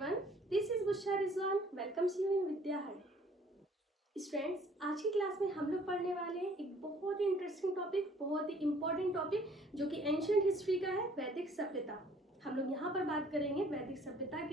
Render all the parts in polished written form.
everyone, this is Busha Rizwan. Welcomes you in Vidya Hut. Students, आज की class में हम लोग पढ़ने वाले हैं एक बहुत ही इंटरेस्टिंग टॉपिक, बहुत ही इम्पोर्टेंट टॉपिक जो कि एंशिएंट हिस्ट्री का है, वैदिक सभ्यता। हम लोग यहाँ पर बात करेंगे वैदिक सभ्यता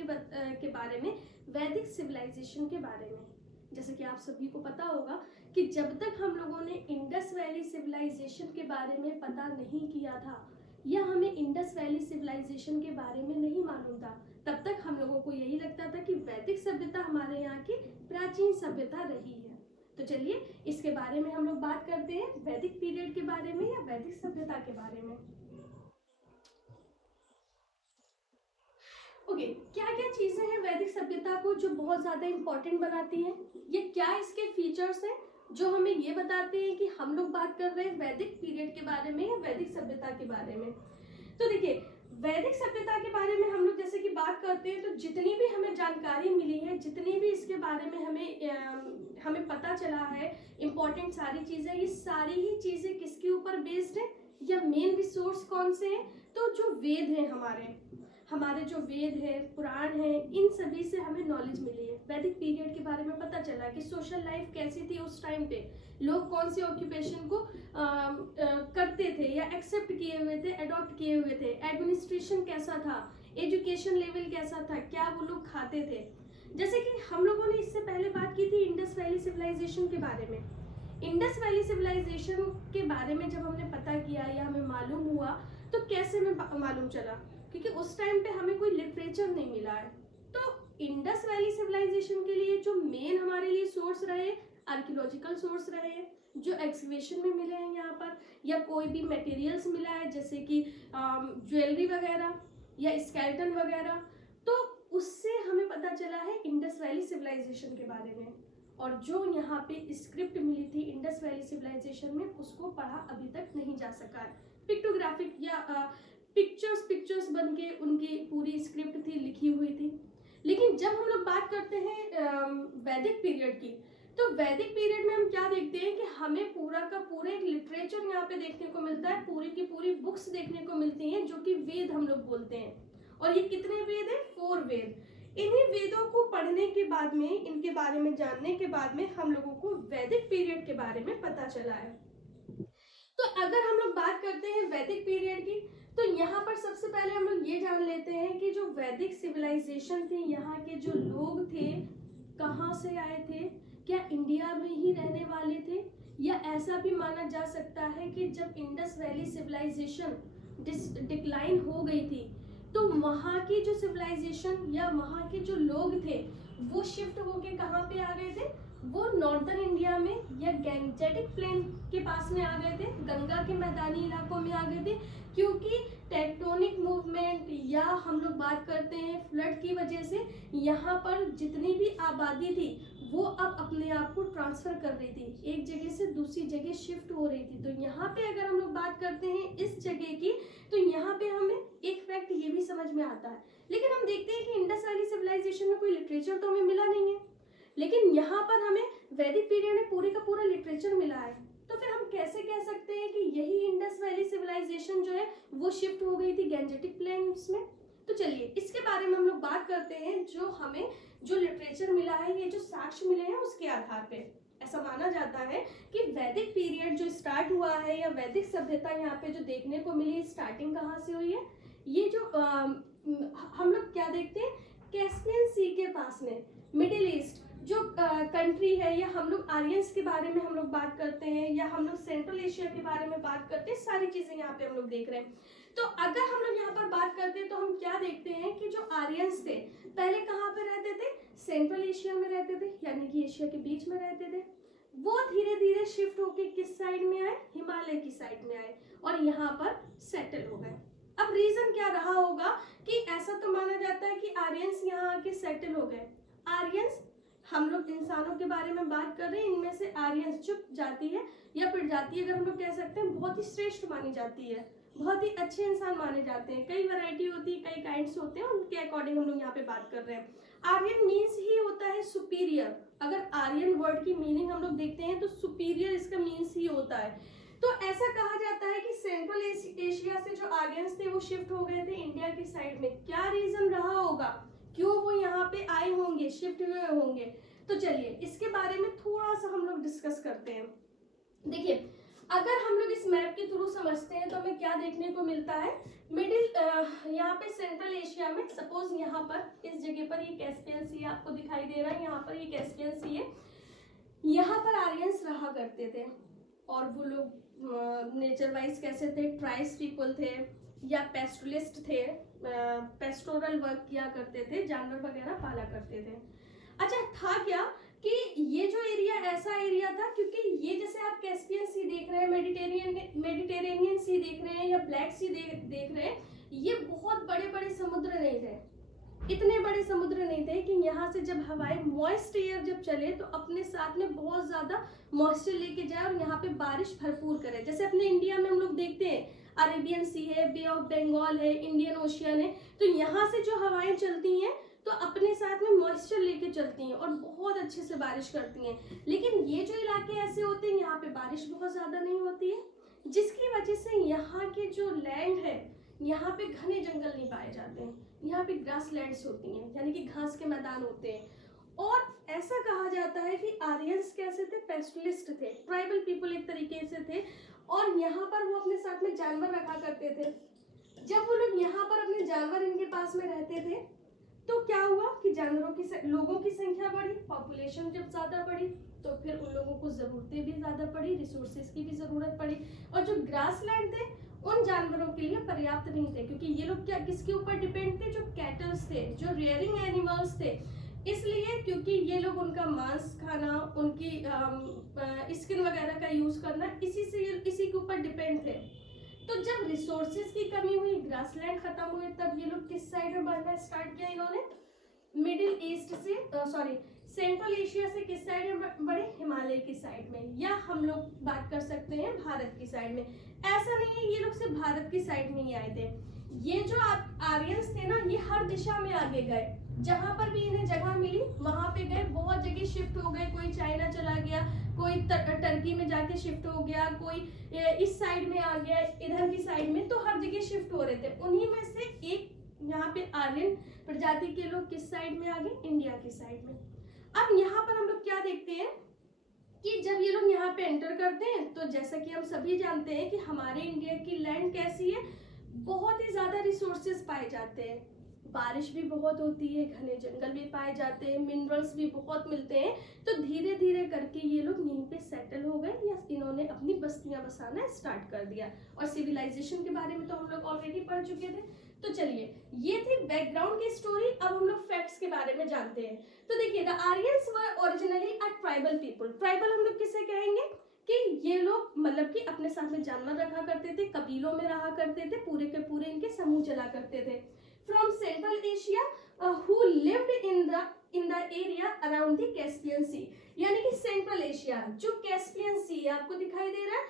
के बारे में, वैदिक सिविलाइजेशन के बारे में। जैसे कि आप सभी को पता होगा कि जब तक हम लोगों ने इंडस वैली सिविलाइजेशन के बारे में पता नहीं किया था या हमें इंडस वैली सिविलाइजेशन के बारे में नहीं मालूम था, तब तक हम लोगों को यही लगता था कि वैदिक सभ्यता हमारे यहाँ की प्राचीन सभ्यता रही है। तो चलिए इसके बारे में हम लोग बात करते हैं, वैदिक पीरियड के बारे में या वैदिक सभ्यता के बारे में। ओके, क्या क्या चीजें हैं वैदिक सभ्यता को जो बहुत ज्यादा इंपॉर्टेंट बनाती हैं, ये क्या इसके फीचर्स हैं जो हमें ये बताते हैं कि हम लोग बात कर रहे हैं वैदिक पीरियड के बारे में या वैदिक सभ्यता के बारे में। तो देखिए, वैदिक सभ्यता के बारे में हम लोग जैसे कि बात करते हैं तो जितनी भी हमें जानकारी मिली है, जितनी भी इसके बारे में हमें पता चला है, इम्पोर्टेंट सारी चीजें, ये सारी ही चीजें किसके ऊपर बेस्ड है या मेन रिसोर्स कौन से हैं? तो जो वेद हैं, हमारे जो वेद है, पुराण है, इन सभी से हमें नॉलेज मिली है। वैदिक पीरियड के बारे में पता चला कि सोशल लाइफ कैसी थी उस टाइम पे, लोग कौन से ऑक्यूपेशन को करते थे या एक्सेप्ट किए हुए थे, अडॉप्ट किए हुए थे, एडमिनिस्ट्रेशन कैसा था, एजुकेशन लेवल कैसा था, क्या वो लोग खाते थे। जैसे कि हम लोगों ने इससे पहले बात की थी इंडस वैली सिविलाइजेशन के बारे में। इंडस वैली सिविलाइजेशन के बारे में जब हमने पता किया या हमें मालूम हुआ तो कैसे हमें मालूम चला, क्योंकि उस टाइम पे हमें कोई लिटरेचर नहीं मिला है। तो इंडस वैली सिविलाइजेशन के लिए जो मेन हमारे लिए सोर्स रहे, आर्कियोलॉजिकल सोर्स रहे हैं, जो एक्सकवेशन में मिले हैं यहाँ पर, या कोई भी मटेरियल्स मिला है जैसे कि ज्वेलरी वगैरह या स्केलेटन वगैरह, तो उससे हमें पता चला है इंडस वैली सिविलाइजेशन के बारे में। और जो यहाँ पे स्क्रिप्ट मिली थी इंडस वैली सिविलाइजेशन में, उसको पढ़ा अभी तक नहीं जा सका है। पिक्टोग्राफिक या पिक्चर्स बन के उनकी पूरी स्क्रिप्ट थी, लिखी हुई थी। लेकिन जब हम लोग बात करते हैं वैदिक पीरियड की, तो वैदिक पीरियड में हम क्या देखते हैं कि हमें पूरा का पूरा एक लिटरेचर यहाँ पे देखने को मिलता है, पूरी की पूरी बुक्स देखने को मिलती हैं जो कि वेद हम लोग बोलते हैं। और ये कितने वेद हैं? 4 वेद। इन्हीं वेदों को पढ़ने के बाद में, इनके बारे में जानने के बाद में हम लोगों को वैदिक पीरियड के बारे में पता चला है। तो अगर हम लोग बात करते हैं वैदिक पीरियड की, तो यहाँ पर सबसे पहले हम लोग ये जान लेते हैं कि जो वैदिक सिविलाइजेशन थी, यहाँ के जो लोग थे कहाँ से आए थे, क्या इंडिया में ही रहने वाले थे, या ऐसा भी माना जा सकता है कि जब इंडस वैली सिविलाइजेशन डिक्लाइन हो गई थी तो वहाँ की जो सिविलाइजेशन या वहाँ के जो लोग थे वो शिफ्ट होके कहाँ पे आ गए थे? वो नॉर्दर्न इंडिया में या गैंजेटिक प्लेन के पास में आ गए थे, गंगा के मैदानी इलाकों में आ गए थे, क्योंकि टेक्टोनिक मूवमेंट या हम लोग बात करते हैं फ्लड की वजह से यहाँ पर जितनी भी आबादी थी वो अब अपने आप को ट्रांसफर कर रही थी, एक जगह से दूसरी जगह शिफ्ट हो रही थी। तो यहाँ पे अगर हम लोग बात करते हैं इस जगह की, तो यहाँ पे हमें एक फैक्ट ये भी समझ में आता है। लेकिन हम देखते हैं कि इंडस वैली सिविलाइजेशन में कोई लिटरेचर तो हमें मिला नहीं है, लेकिन यहाँ पर हमें वैदिक पीरियड में पूरे का पूरा लिटरेचर मिला है। तो फिर हम कैसे कह सकते हैं कि यही इंडस वैली सिविलाइजेशन जो है वो शिफ्ट हो गई थी गैंजेटिक प्लेन्स में? तो चलिए इसके बारे में हम लोग बात करते हैं। जो हमें जो लिटरेचर मिला है, ये जो साक्ष्य मिले हैं, उसके आधार पे ऐसा माना जाता है कि वैदिक पीरियड जो स्टार्ट हुआ है या वैदिक सभ्यता यहाँ पे जो देखने को मिली, स्टार्टिंग कहाँ से हुई है? ये जो हम लोग क्या देखते हैं, कैस्पियन सी के पास में, मिडिल ईस्ट जो कंट्री है, या हम लोग आर्यंस के बारे में हम लोग बात करते हैं, या हम लोग सेंट्रल एशिया के बारे में बात करते हैं, सारी चीजें यहाँ पे हम लोग देख रहे हैं। तो अगर हम लोग यहाँ पर बात करते हैं तो हम क्या देखते हैं कि जो आर्यंस थे पहले कहाँ पे रहते थे? सेंट्रल एशिया में रहते थे, यानी कि एशिया के बीच में रहते थे। वो धीरे धीरे शिफ्ट होके किस साइड में आए? हिमालय की साइड में आए और यहाँ पर सेटल हो गए। अब रीजन क्या रहा होगा कि ऐसा तो माना जाता है कि आर्यंस यहाँ आके सेटल हो गए। आर्यंस, हम लोग इंसानों के बारे में बात कर रहे हैं, इनमें से आर्यंस जो जाति है या प्रजाति अगर हम लोग कह सकते हैं, बहुत ही श्रेष्ठ मानी जाती है, बहुत ही अच्छे इंसान माने जाते हैं। कई वैरायटी होती है, कई काइंड्स होते हैं, उनके अकॉर्डिंग हम लोग यहाँ पे बात कर रहे हैं। आर्यन मीन्स ही होता है सुपीरियर। अगर आर्यन वर्ड की मीनिंग हम लोग देखते हैं तो सुपीरियर इसका मीन्स ही होता है। तो ऐसा कहा जाता है कि सेंट्रल एशिया से जो आर्यंस थे वो शिफ्ट हो गए थे इंडिया की साइड में। क्या रीजन रहा होगा क्यों वो यहाँ पे आए होंगे, शिफ्ट हुए होंगे। तो चलिए इसके बारे में थोड़ा सा हम लोग डिस्कस करते हैं। देखिए अगर हम लोग इस मैप के थ्रू समझते हैं तो हमें क्या देखने को मिलता है, मिडिल यहाँ पे सेंट्रल एशिया में, सपोज यहाँ पर इस जगह पर ये कैस्पियन सी आपको दिखाई दे रहा है, यहाँ पर ये कैस्पियन सी है, यहाँ पर आर्यंस रहा करते थे और वो लोग नेचर वाइज कैसे थे, ट्राइब्स पीपल थे या पेस्टोरलिस्ट थे, पेस्टोरल वर्क किया करते थे, जानवर वगैरह पाला करते थे। अच्छा था क्या कि ये जो एरिया ऐसा एरिया था, क्योंकि ये जैसे आप कैस्पियन सी देख रहे हैं, मेडिटेरेनियन सी देख रहे हैं या ब्लैक सी देख रहे हैं, ये बहुत बड़े बड़े समुद्र नहीं थे, इतने बड़े समुद्र नहीं थे कि यहाँ से जब हवाएं मॉइस्ट एयर जब चले तो अपने साथ में बहुत ज्यादा मॉइस्चर लेके जाए और यहाँ पे बारिश भरपूर करे। जैसे अपने इंडिया में हम लोग देखते हैं अरेबियन सी है, बे ऑफ बंगाल है, इंडियन ओशियन है, तो यहाँ से जो हवाएं चलती हैं तो अपने साथ में मॉइस्चर लेके चलती हैं और बहुत अच्छे से बारिश करती हैं। लेकिन ये जो इलाके ऐसे होते हैं यहाँ पे बारिश बहुत ज्यादा नहीं होती है, जिसकी वजह से यहाँ के जो लैंड है यहाँ पे घने जंगल नहीं पाए जाते हैं, यहाँ पे ग्रास लैंड्स होती हैं, यानी कि घास के मैदान होते हैं। और ऐसा कहा जाता है कि आर्यंस कैसे थे, पेस्टलिस्ट थे, ट्राइबल पीपल एक तरीके से थे, और यहाँ पर वो अपने साथ में जानवर रखा करते थे। जब वो लोग यहाँ पर अपने जानवर इनके पास में रहते थे तो क्या हुआ कि जानवरों की लोगों की संख्या बढ़ी, पॉपुलेशन जब ज्यादा बढ़ी तो फिर उन लोगों को जरूरतें भी ज्यादा पड़ी, रिसोर्सेज की भी जरूरत पड़ी, और जो ग्रास लैंड थे उन जानवरों के लिए पर्याप्त नहीं थे, क्योंकि ये लोग क्या किसके ऊपर डिपेंड थे, जो कैटल्स थे, जो रेयरिंग एनिमल्स थे, इसलिए क्योंकि ये लोग उनका मांस खाना, उनकी स्किन वगैरह का यूज करना इसी के ऊपर डिपेंड थे। तो जब रिसोर्सेज की कमी हुई, ग्रासलैंड खत्म हुए, तब ये लोग किस साइड में बढ़ना स्टार्ट किया इन्होंने, मिडिल ईस्ट से सेंट्रल एशिया से किस साइड में बढ़े, हिमालय की साइड में, या हम लोग बात कर सकते हैं भारत की साइड में। ऐसा नहीं है ये लोग सिर्फ भारत की साइड में ही आए थे, ये जो आर्यंस थे ना ये हर दिशा में आगे गए, जहां पर भी इन्हें जगह मिली वहां पे गए, बहुत जगह शिफ्ट हो गए, कोई चाइना चला गया, कोई टर्की में जाके शिफ्ट हो गया, कोई इस साइड में आ गया, इधर की साइड में, तो हर जगह शिफ्ट हो रहे थे। उन्हीं में से एक यहाँ पे आर्यन प्रजाति के लोग किस साइड में आ गए, इंडिया की साइड में। अब यहाँ पर हम लोग क्या देखते हैं कि जब ये लोग यहाँ पे एंटर करते हैं तो जैसा कि हम सभी जानते हैं कि हमारे इंडिया की लैंड कैसी है, बहुत ही ज्यादा रिसोर्सेज पाए जाते हैं, बारिश भी बहुत होती है, घने जंगल भी पाए जाते हैं, मिनरल्स भी बहुत मिलते हैं। तो धीरे धीरे करके ये लोग यहीं पे सेटल हो गए या इन्होंने अपनी बस्तियां बसाना स्टार्ट कर दिया। और सिविलाइजेशन के बारे में तो हम लोग ऑलरेडी पढ़ चुके थे। तो चलिए ये थी बैकग्राउंड की स्टोरी। अब हम लोग फैक्ट्स के बारे में जानते हैं। तो देखिए the Aryans were originally a tribal people. Tribal हम लोग किसे कहेंगे कि ये लोग मतलब कि अपने साथ में जानवर रखा करते थे, कबीलों में रहा करते थे, पूरे के पूरे इनके समूह चला करते थे। From Central Asia who lived in the area around the Caspian Sea, यानी कि सेंट्रल एशिया जो कैस्पियन सी आपको दिखाई दे रहा है,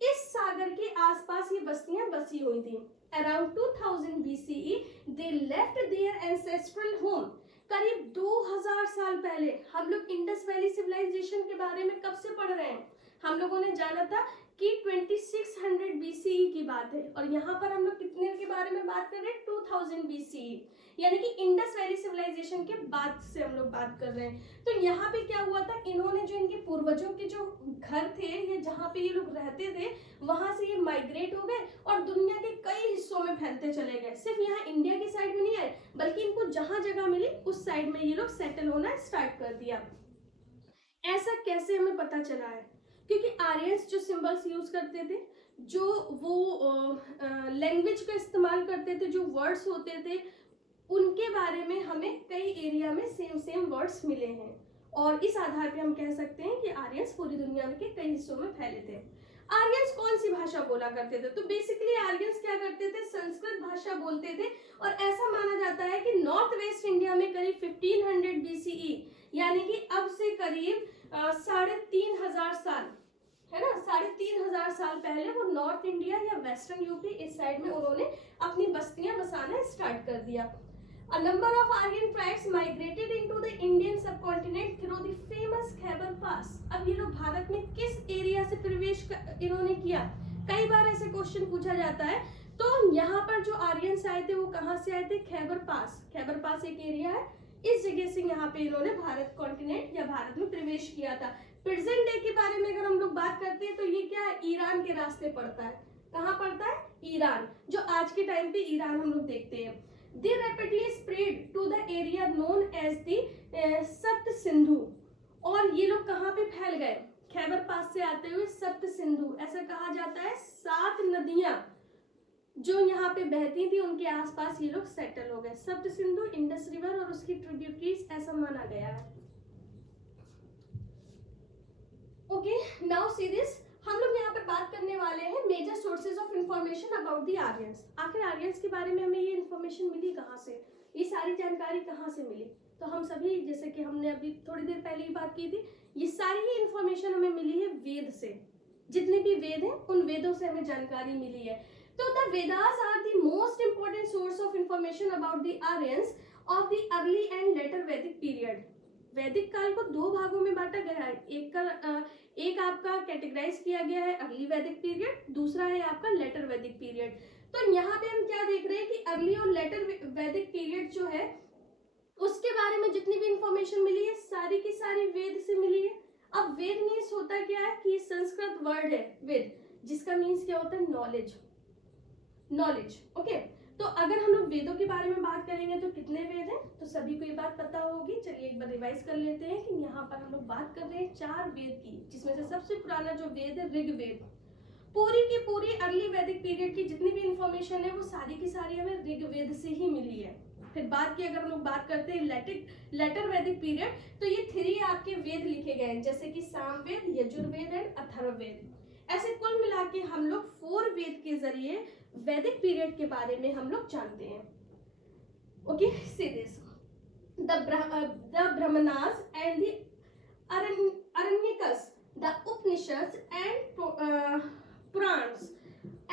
इस सागर के आसपास ये बस्तियां बसी हुई थी। Around 2000 BCE they left their ancestral home। करीब 2000 साल पहले हम लोग इंडस वैली सिविलाइजेशन के बारे में कब से पढ़ रहे हैं, हम लोगों ने जाना था कि 2600 BCE की बात है, और यहाँ पर हम लोग कितने के बारे में बात कर रहे हैं, 2000 BCE, यानी कि इंडस वैली सिविलाइजेशन के बाद से हम लोग बात कर रहे हैं। तो यहाँ पे क्या हुआ था, इन्होंने जो इनके पूर्वजों के जो घर थे या जहाँ पे ये लोग रहते थे वहां से ये माइग्रेट हो गए और दुनिया के कई हिस्सों में फैलते चले गए। सिर्फ यहाँ इंडिया की साइड में नहीं आए, बल्कि इनको जहाँ जगह मिली उस साइड में ये लोग सेटल होना स्टार्ट कर दिया। ऐसा कैसे हमें पता चला है, क्योंकि आर्यंस जो सिंबल्स यूज करते थे, जो वो लैंग्वेज का इस्तेमाल करते थे, जो वर्ड्स होते थे, उनके बारे में हमें कई एरिया में सेम वर्ड्स मिले हैं, और इस आधार पे हम कह सकते हैं कि आर्यंस पूरी दुनिया के कई हिस्सों में फैले थे। आर्यंस कौन सी भाषा बोला करते थे, तो बेसिकली आर्यंस क्या करते थे, संस्कृत भाषा बोलते थे। और ऐसा माना जाता है कि नॉर्थ वेस्ट इंडिया में करीब 1500 BCE, यानी कि अब से करीब 3500 साल, है ना, 3500 साल पहले वो नॉर्थ इंडिया या वेस्टर्न यूपी इस साइड में उन्होंने अपनी बस्तियां बसाना स्टार्ट कर दिया। A number of Aryan tribes migrated into the Indian subcontinent through the famous Khyber Pass। अब ये लोग भारत में किस एरिया से प्रवेश इन्होंने किया, कई बार ऐसे क्वेश्चन पूछा जाता है। तो तो यहाँ पर जो आर्यंस आए थे वो कहाँ से आए थे? खैबर पास। खैबर पास एक एरिया है, इस जगह से यहाँ पे इन्होंने भारत कॉन्टिनेंट या भारत में प्रवेश किया था। प्रेजेंट डे के बारे में अगर हम लोग बात करते हैं तो ये क्या है? ईरान के रास्ते पड़ता है। कहाँ पड़ता है? ईरान, जो आज के टाइम पे ईरान हम लोग देखते हैं। They rapidly spread to the area known as the सप्त सिंधु। और ये लोग कहाँ पे फैल गए? खैबर पास से आते हुए सप्त सिंधु, ऐसा कहा जाता है 7 नदियां जो यहाँ पे बहती थी उनके आसपास ये लोग सेटल हो गए। सप्त सिंधु, इंडस रिवर और उसकी ट्रिब्यूटरीज, ऐसा माना गया है। ओके, नाउ सी दिस, हम लोग यहाँ पर बात करने वाले हैं major sources of information about the Aryans. आखिर आर्यंस के बारे में हमें ये इंफॉर्मेशन मिली कहाँ से, ये सारी जानकारी कहाँ से मिली? तो हम सभी, जैसे कि हमने अभी थोड़ी देर पहले ही बात की थी, ये सारी ही इंफॉर्मेशन हमें मिली है वेद से। जितने भी वेद हैं उन वेदों से हमें जानकारी मिली है। तो the Vedas are the most important source of information about the Aryans of the early and later Vedic period. वैदिक काल को 2 भागों में बांटा गया है। एक आपका कैटेगराइज किया गया है अर्ली वैदिक पीरियड, दूसरा है आपका लेटर वैदिक पीरियड। तो यहाँ पे हम क्या देख रहे हैं कि अर्ली और लेटर वैदिक पीरियड जो है उसके बारे में जितनी भी इंफॉर्मेशन मिली है सारी की सारी वेद से मिली है। अब वेद मीन्स होता क्या है कि संस्कृत वर्ड है वेद, जिसका मीन्स क्या होता है? नॉलेज। Knowledge, okay. तो अगर हम लोग वेदों के बारे में बात करेंगे तो कितने वेद हैं? तो सभी को ये बात पता होगी। चलिए एक बार रिवाइज कर लेते हैं कि यहाँ पर हम लोग बात कर रहे हैं 4 वेद की, जिसमें से सबसे पुराना जो वेद है ऋग्वेद। पूरी की पूरी अर्ली वैदिक पीरियड की जितनी भी इंफॉर्मेशन है वो सारी की सारी हमें ऋग्वेद से ही मिली है। फिर बात की अगर हम लोग बात करते हैं लेटर वैदिक पीरियड, तो ये 3 आपके वेद लिखे गए हैं, जैसे कि सामवेद, यजुर्वेद एंड अथर्ववेद। ऐसे कुल मिला के हम लोग 4 वेद के जरिए वैदिक पीरियड के बारे में हम लोग जानते हैं। Okay, see this, the Brahmanas and the Aranyakas, the Upanishads and Puranas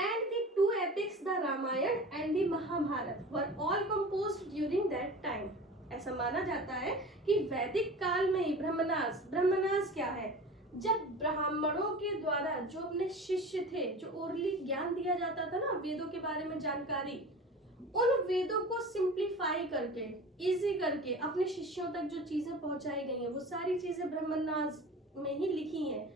and the 2 epics, the Ramayana and the Mahabharata, were all composed during that time। ऐसा माना जाता है कि वैदिक काल में ही ब्रह्मनास क्या है? जब ब्राह्मणों के द्वारा जो अपने शिष्य थे, जो ओरली ज्ञान दिया जाता था ना वेदों के बारे में जानकारी, उन वेदों को सिंप्लीफाई करके, इजी करके अपने शिष्यों तक जो चीजें पहुंचाई गई हैं वो सारी चीजें ब्रह्मनास में ही लिखी हैं।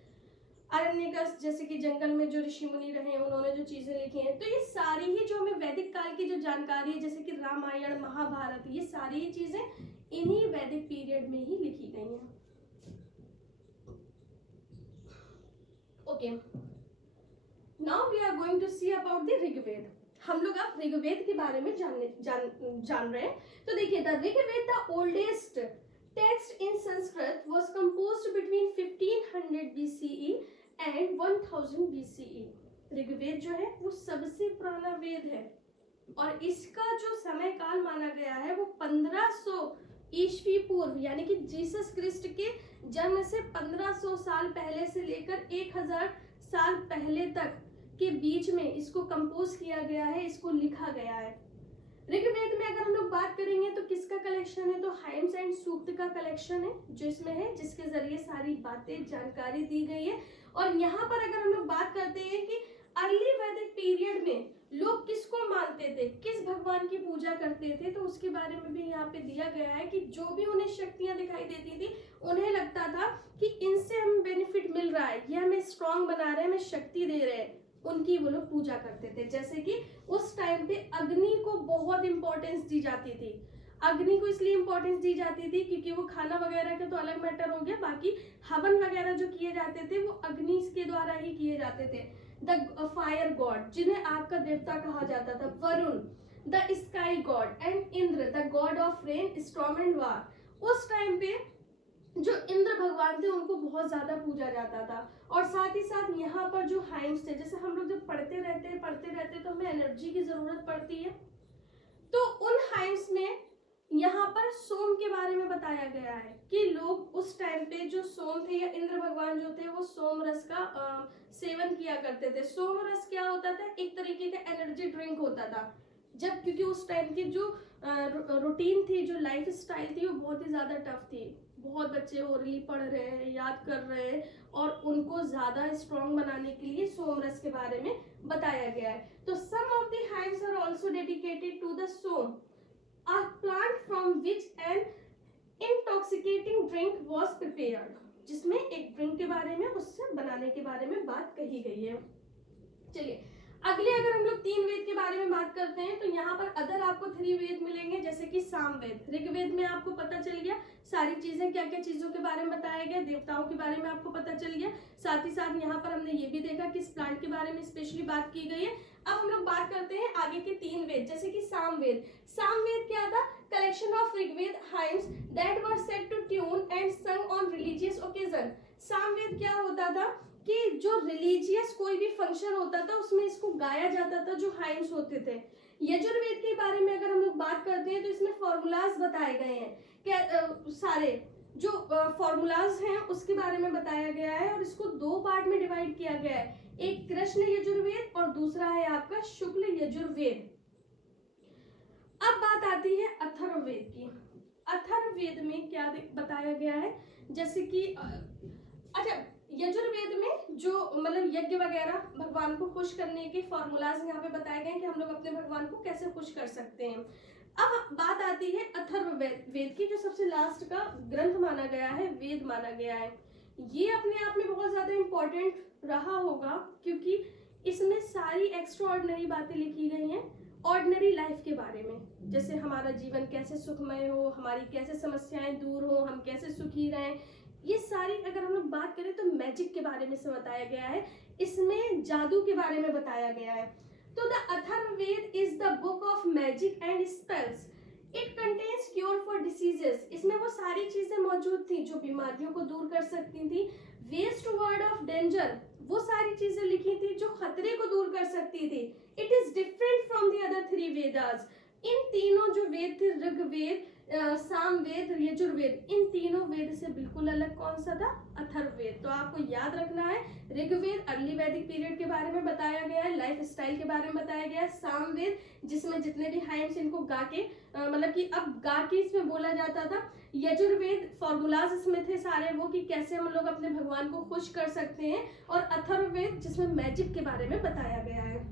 अरण्यकस, जैसे कि जंगल में जो ऋषि मुनि रहे उन्होंने जो चीजें लिखी हैं, तो ये सारी ही जो हमें वैदिक काल की जो जानकारी है, जैसे कि रामायण, महाभारत, ये सारी ही चीजें इन्हीं वैदिक पीरियड में ही लिखी गई हैं। Okay, now we are going to see about the Rigveda. हम लोग अब ऋग्वेद के बारे में जान रहे हैं। तो देखिए, the Rigveda, the oldest text in Sanskrit was composed between 1500 BCE and 1000 BCE। Rigveda जो है वो सबसे पुराना वेद है और इसका जो समय काल माना गया है वो 1500 ईस्वी पूर्व, यानी कि जीसस क्रिस्ट के जन्म से 1500 साल पहले से लेकर 1000 साल पहले तक के बीच में इसको कंपोज किया गया है, इसको लिखा गया है। ऋग्वेद में अगर हम लोग बात करेंगे तो किसका कलेक्शन है? तो हाइम्स एंड सूक्त का कलेक्शन है जो इसमें है, जिसके जरिए सारी बातें, जानकारी दी गई है। और यहाँ पर अगर हम लोग बात करते हैं कि अर्ली वैदिक पीरियड में लोग किसको मानते थे, किस भगवान की पूजा करते थे, तो उसके बारे में भी यहाँ पे दिया गया है कि जो भी उन्हें शक्तियां दिखाई देती थी, उन्हें लगता था कि इनसे हमें बेनिफिट मिल रहा है, ये हमें स्ट्रांग बना रहे हैं, हमें शक्ति दे रहे हैं, उनकी वो लोग पूजा करते थे। जैसे कि उस टाइम पे अग्नि को बहुत इंपॉर्टेंस दी जाती थी। अग्नि को इसलिए इंपॉर्टेंस दी जाती थी क्योंकि वो खाना वगैरह के तो अलग मैटर हो गया, बाकी हवन वगैरह जो किए जाते थे वो अग्नि के द्वारा ही किए जाते थे। द फायर गॉड, जिन्हें आग का देवता कहा जाता था, Varun, the sky God and Indra, the God of rain, storm and वार। उस टाइम पे जो इंद्र भगवान थे उनको बहुत ज्यादा पूजा जाता था। और साथ ही साथ यहाँ पर जो हाइम्स थे, जैसे हम लोग जब पढ़ते रहते तो हमें एनर्जी की जरूरत पड़ती है, तो उन हाइम्स में यहाँ पर सोम के बारे में बताया गया है कि लोग उस टाइम पे जो सोम थे या इंद्र भगवान जो थे वो सोम रस का सेवन किया करते थे। सोम रस क्या होता था? एक तरीके का एनर्जी ड्रिंक होता था। जब क्योंकि उस टाइम की जो रूटीन थी, जो लाइफ स्टाइल थी, वो बहुत ही ज्यादा टफ थी। बहुत बच्चे ओरली पढ़ रहे हैं, याद कर रहे हैं और उनको ज्यादा स्ट्रॉन्ग बनाने के लिए सोम रस के बारे में बताया गया है। तो some of the hymns are also dedicated to the Soma, a plant from which an intoxicating drink was prepared, जिसमें एक ड्रिंक के बारे में, उससे बनाने के बारे में बात कही गई है। चलिए अगले अगर हम लोग 3 वेद के बारे में बात करते हैं तो यहाँ पर अदर आपको 3 वेद मिलेंगे, जैसे कि सामवेद। ऋग्वेद में आपको पता चल गया सारी चीजें, क्या क्या चीजों के बारे में बताया गया, देवताओं के बारे में आपको पता चल गया। साथ ही साथ यहाँ पर हमने ये भी देखा कि इस प्लांट के बारे में स्पेशली बात की गई है। अब हम लोग बात करते हैं आगे के 3 वेद, जैसे कि सामवेद। सामवेद क्या था? Collection of Rigveda hymns that were set to tune and sung on religious occasion. Samaveda क्या होता था कि जो रिलीजियस कोई भी फंक्शन होता था उसमें इसको गाया जाता था, जो हाइम्स होते थे। यजुर्वेद के बारे में अगर हम लोग बात करते हैं तो इसमें फॉर्मूलाज बताए गए हैं, क्या सारे जो फॉर्मूलाज हैं उसके बारे में बताया गया है, और इसको 2 पार्ट में डिवाइड किया गया है, एक कृष्ण यजुर्वेद और दूसरा है आपका शुक्ल यजुर्वेद। अब बात आती है अथर्ववेद की। अथर्ववेद में क्या बताया गया है, जैसे कि अच्छा यजुर्वेद में जो मतलब यज्ञ वगैरह भगवान को खुश करने के फॉर्मूलाज यहाँ पे बताए गए हैं कि हम लोग अपने भगवान को कैसे खुश कर सकते हैं। अब बात आती है अथर्ववेद की, जो सबसे लास्ट का ग्रंथ माना गया है, वेद माना गया है। ये अपने आप में बहुत ज्यादा इम्पोर्टेंट रहा होगा क्योंकि इसमें सारी एक्स्ट्रा ऑर्डिनरी बातें लिखी गई हैं ऑर्डिनरी लाइफ के बारे में, जैसे हमारा जीवन कैसे सुखमय हो, हमारी कैसे समस्याएं दूर हो, हम कैसे सुखी रहें। ये सारी अगर हम लोग बात करें तो मैजिक के बारे में से बताया गया है, इसमें जादू के बारे में बताया गया है। तो the Atharvaveda is the book of magic and spells, it contains cure for diseases. इसमें वो सारी चीजें मौजूद थी जो बीमारियों को दूर कर सकती थी। Ways to ward off danger, वो सारी चीजें लिखी थी जो खतरे को दूर कर सकती थी। It is different from the other 3 Vedas. इन तीनों जो वेद थे, ऋग्वेद, सामवेद, यजुर्वेद, इन तीनों वेद से बिल्कुल अलग कौन सा था? अथर्ववेद। तो आपको याद रखना है, ऋग्वेद अर्ली वैदिक पीरियड के बारे में बताया गया है, लाइफ स्टाइल के बारे में बताया गया है। सामवेद जिसमें जितने भी हाइम्स इनको गा के मतलब कि अब गा के इसमें बोला जाता था। यजुर्वेद फॉर्मूलाज इसमें थे सारे वो कि कैसे हम लोग अपने भगवान को खुश कर सकते हैं, और अथर्ववेद जिसमें मैजिक के बारे में बताया गया है।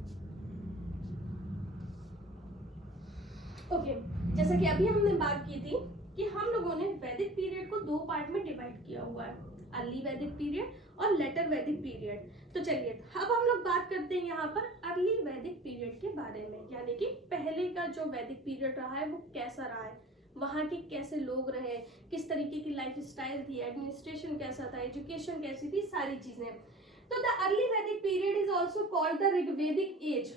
ओके, जैसा कि अभी हमने बात की थी कि हम लोगों ने वैदिक पीरियड को 2 पार्ट में डिवाइड किया हुआ है, अर्ली वैदिक पीरियड और लेटर वैदिक पीरियड। तो चलिए अब हम लोग बात करते हैं यहाँ पर अर्ली वैदिक पीरियड के बारे में, यानी कि पहले का जो वैदिक पीरियड रहा है वो कैसा रहा है, वहाँ के कैसे लोग रहे, किस तरीके की लाइफ स्टाइल थी, एडमिनिस्ट्रेशन कैसा था, एजुकेशन कैसी थी, सारी चीजें। तो the early Vedic period is also called the Rigvedic age.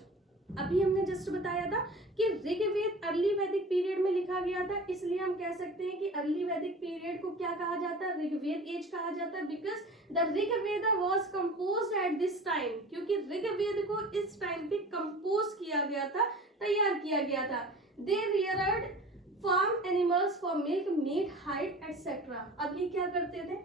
अभी हमने जस्ट बताया था कि ऋग्वेद अर्ली वैदिक पीरियड में लिखा गया था, इसलिए हम कह सकते हैं कि अर्ली वैदिक पीरियड को क्या कहा जाता है? ऋग्वेद एज कहा जाता है, because the Rigveda was composed at this time, क्योंकि ऋग्वेद को इस टाइम पे कंपोज किया गया था, तैयार किया गया था। They reared farm animals for milk, meat, hide etcetera. अब ये क्या करते थे?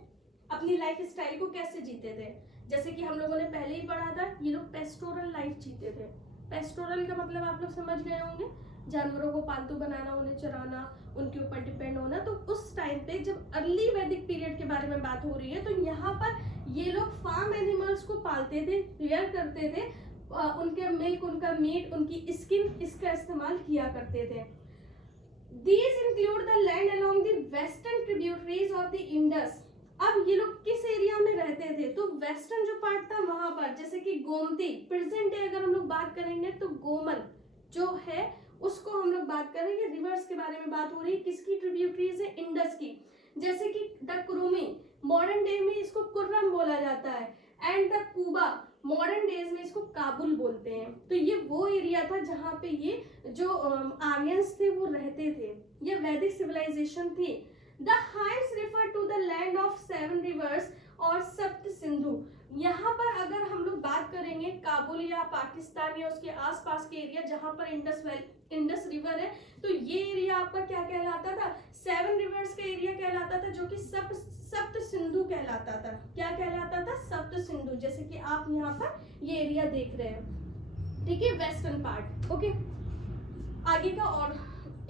अपनी लाइफ स्टाइल को कैसे जीते थे? जैसे कि हम लोगों ने पहले ही पढ़ा था, ये लोग पेस्टोरल लाइफ जीते थे। पेस्टोरल का मतलब आप लोग समझ गए होंगे, जानवरों को पालतू बनाना, उन्हें चराना, उनके ऊपर डिपेंड होना। तो उस टाइम पे जब अर्ली वैदिक पीरियड के बारे में बात हो रही है तो यहाँ पर ये लोग फार्म एनिमल्स को पालते थे, रियर करते थे, उनके मिल्क, उनका मीट, उनकी स्किन, इसका इस्तेमाल किया करते थे। These include the land along the western tributaries of the Indus। अब ये लोग किस एरिया में रहते थे? तो वेस्टर्न जो पार्ट था वहां पर, जैसे कि गोमती, प्रेजेंट डे अगर हम लोग बात करेंगे तो गोमन जो है उसको हम लोग बात करेंगे। रिवर्स के बारे में बात हो रही है, किसकी ट्रिब्यूटरीज है? इंडस की। जैसे कि द कुरुमी, मॉडर्न डे में इसको कुर्रम बोला जाता है, and the Quba, modern days में इसको काबुल बोलते हैं। तो ये वो एरिया था जहाँ पे ये जो आर्यंस थे वो रहते थे, ये वैदिक सिविलाइजेशन थी। The Himes refer to the land of 7 rivers और सप्त सिंधु। यहाँ पर अगर हम लोग बात करेंगे काबुल या पाकिस्तान या उसके आसपास के एरिया जहाँ पर इंडस रिवर है, तो ये एरिया आपका क्या कहलाता था? 7 रिवर्स का एरिया कहलाता था, जो कि सप्त सिंधु कहलाता था। क्या कहलाता था? सप्त सिंधु। जैसे कि आप यहाँ पर ये एरिया देख रहे हैं, ठीक है, वेस्टर्न पार्ट। ओके, आगे का और